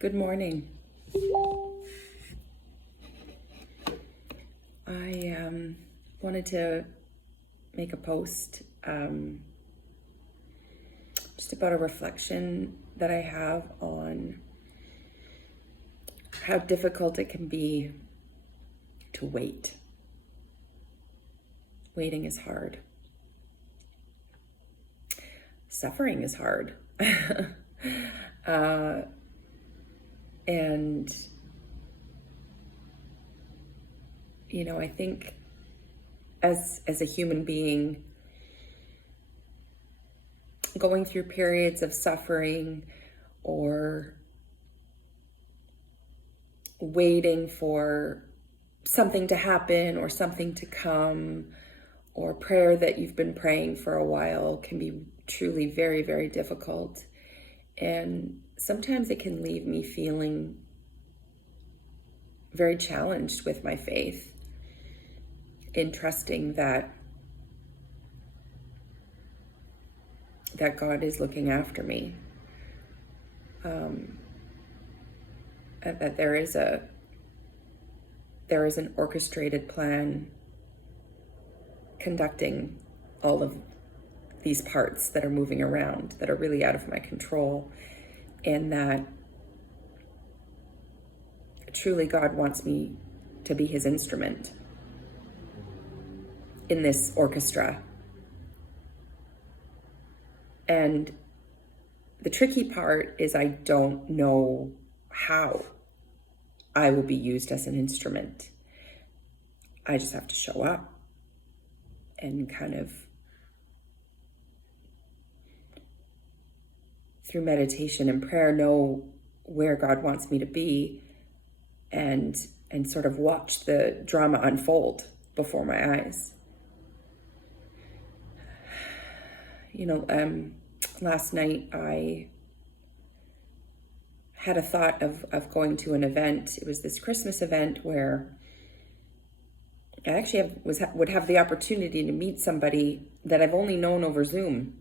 Good morning. I wanted to make a post just about a reflection that I have on how difficult it can be to wait. Waiting is hard. Suffering is hard. And, I think as a human being, going through periods of suffering or waiting for something to happen or something to come or prayer that you've been praying for a while can be truly very, very difficult. And sometimes it can leave me feeling very challenged with my faith in trusting that God is looking after me. That there is an orchestrated plan conducting all of these parts that are moving around that are really out of my control, and that truly God wants me to be his instrument in this orchestra. And the tricky part is I don't know how I will be used as an instrument. I just have to show up and kind of through meditation and prayer know where God wants me to be and sort of watch the drama unfold before my eyes. Last night I had a thought of going to an event. It was this Christmas event where I actually would have the opportunity to meet somebody that I've only known over Zoom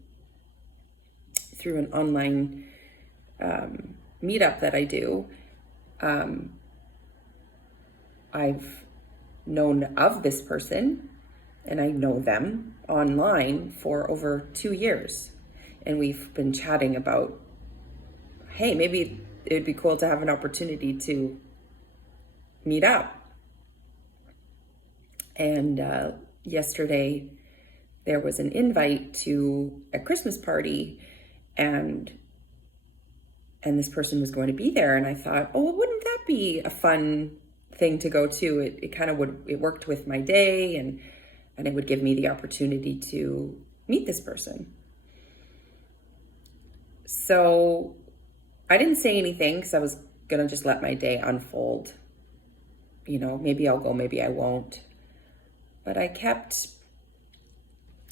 through an online meetup that I do. I've known of this person and I know them online for over 2 years. And we've been chatting about, hey, maybe it'd be cool to have an opportunity to meet up. And yesterday there was an invite to a Christmas party, and this person was going to be there. And I thought, oh, wouldn't that be a fun thing to go to? It kind of it worked with my day, and it would give me the opportunity to meet this person. So I didn't say anything because I was going to just let my day unfold. Maybe I'll go, maybe I won't. But I kept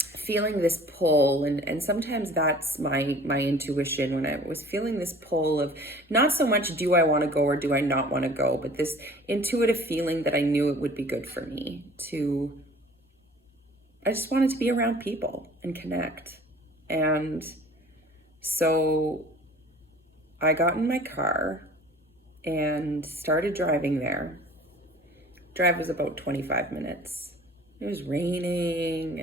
feeling this pull, and sometimes that's my intuition, when I was feeling this pull of not so much do I want to go or do I not want to go, but this intuitive feeling that I knew it would be good for me I just wanted to be around people and connect. And so I got in my car and started driving there. Drive was about 25 minutes. It was raining,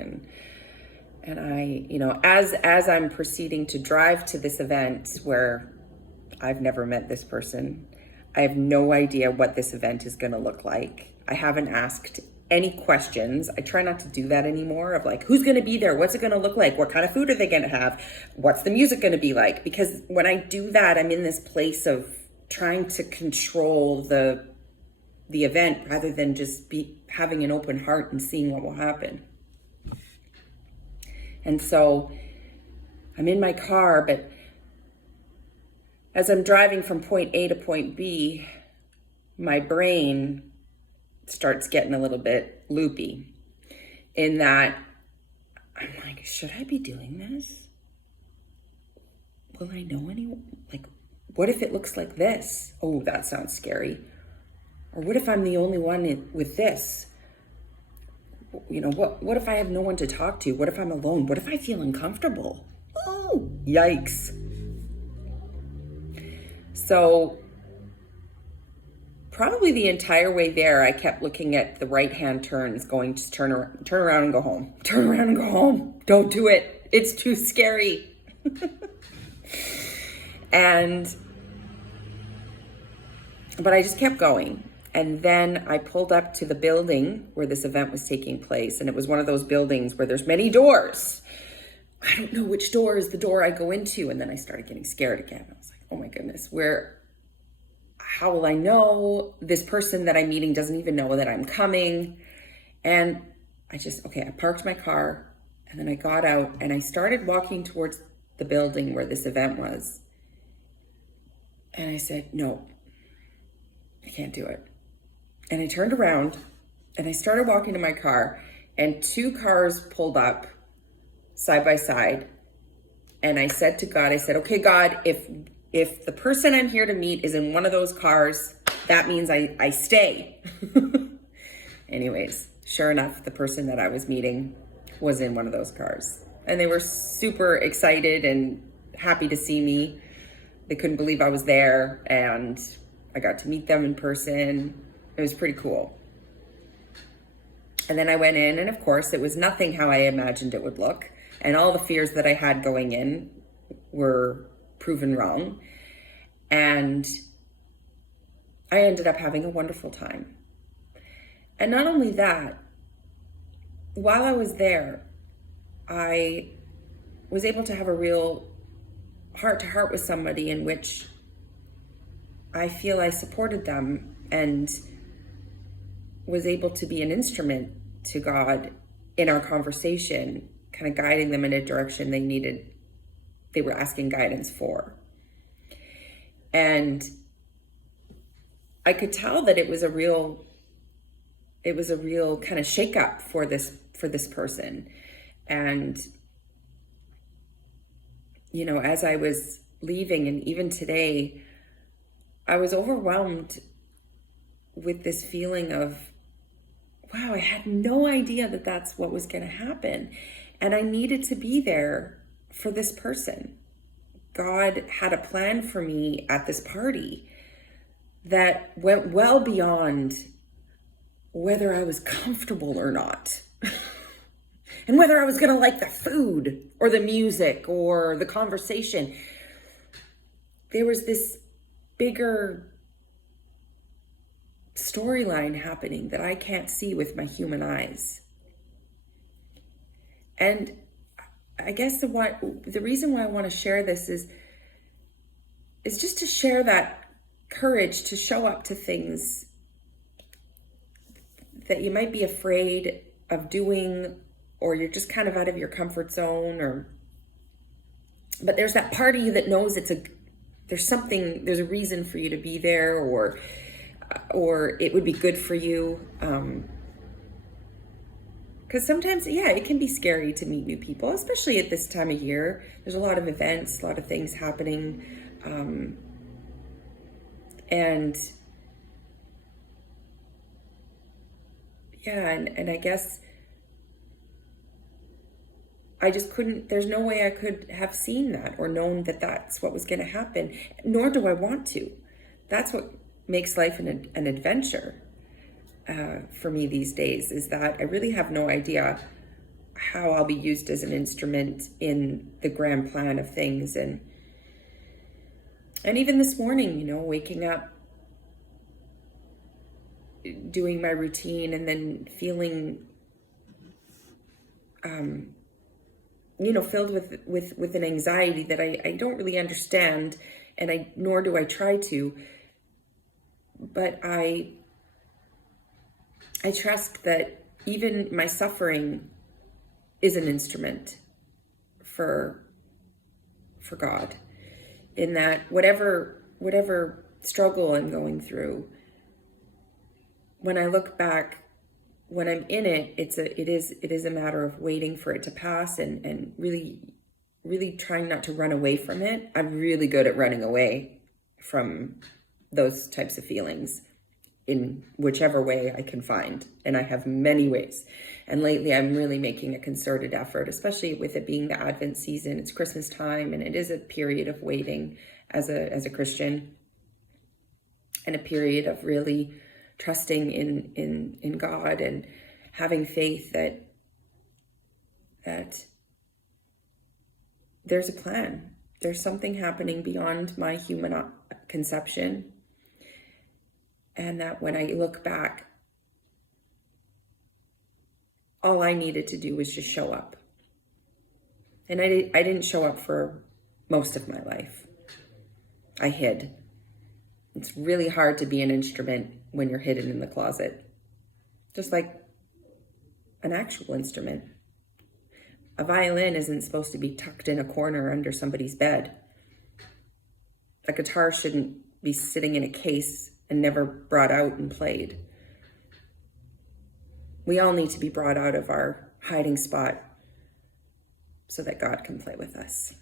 and I, as I'm proceeding to drive to this event where I've never met this person, I have no idea what this event is going to look like. I haven't asked any questions. I try not to do that anymore, of like, who's going to be there? What's it going to look like? What kind of food are they going to have? What's the music going to be like? Because when I do that, I'm in this place of trying to control the event rather than just having an open heart and seeing what will happen. And so I'm in my car, but as I'm driving from point A to point B, my brain starts getting a little bit loopy in that I'm like, should I be doing this? Will I know anyone? Like, what if it looks like this? Oh, that sounds scary. Or what if I'm the only one with this? What if I have no one to talk to? What if I'm alone? What if I feel uncomfortable? Oh, yikes. So probably the entire way there, I kept looking at the right-hand turns, going, just turn around and go home. Turn around and go home. Don't do it. It's too scary. But I just kept going. And then I pulled up to the building where this event was taking place. And it was one of those buildings where there's many doors. I don't know which door is the door I go into. And then I started getting scared again. I was like, oh my goodness, how will I know? This person that I'm meeting doesn't even know that I'm coming. And I parked my car, and then I got out and I started walking towards the building where this event was. And I said, no, I can't do it. And I turned around and I started walking to my car, and 2 cars pulled up side by side. And I said to God, okay, God, if the person I'm here to meet is in one of those cars, that means I stay. Anyways, sure enough, the person that I was meeting was in one of those cars. And they were super excited and happy to see me. They couldn't believe I was there, and I got to meet them in person. It was pretty cool. And then I went in, and of course, it was nothing how I imagined it would look. And all the fears that I had going in were proven wrong. And I ended up having a wonderful time. And not only that, while I was there, I was able to have a real heart-to-heart with somebody in which I feel I supported them and was able to be an instrument to God in our conversation, kind of guiding them in a direction they were asking guidance for. And I could tell that it was a real kind of shakeup for this person. And, as I was leaving, and even today, I was overwhelmed with this feeling of, wow, I had no idea that that's what was going to happen. And I needed to be there for this person. God had a plan for me at this party that went well beyond whether I was comfortable or not. And whether I was going to like the food or the music or the conversation. There was this bigger storyline happening that I can't see with my human eyes. And I guess the reason why I want to share this is just to share that courage to show up to things that you might be afraid of doing, or you're just kind of out of your comfort zone, but there's that part of you that knows there's a reason for you to be there, or it would be good for you. Because sometimes, it can be scary to meet new people, especially at this time of year. There's a lot of events, a lot of things happening. And I guess I just couldn't, there's no way I could have seen that or known that that's what was going to happen, nor do I want to. That's what makes life an adventure for me these days, is that I really have no idea how I'll be used as an instrument in the grand plan of things. And even this morning, waking up, doing my routine, and then feeling filled with an anxiety that I don't really understand, and nor do I try to, but I trust that even my suffering is an instrument for God, in that whatever struggle I'm going through, when I look back, when I'm in it, it is a matter of waiting for it to pass and really, really trying not to run away from it. I'm really good at running away from those types of feelings in whichever way I can find. And I have many ways. And lately I'm really making a concerted effort, especially with it being the Advent season. It's Christmas time, and it is a period of waiting as a Christian. and a period of really trusting in God and having faith that there's a plan. There's something happening beyond my human conception. And that when I look back, all I needed to do was just show up. And I didn't show up for most of my life. I hid. It's really hard to be an instrument when you're hidden in the closet. Just like an actual instrument. A violin isn't supposed to be tucked in a corner under somebody's bed. A guitar shouldn't be sitting in a case and never brought out and played. We all need to be brought out of our hiding spot so that God can play with us.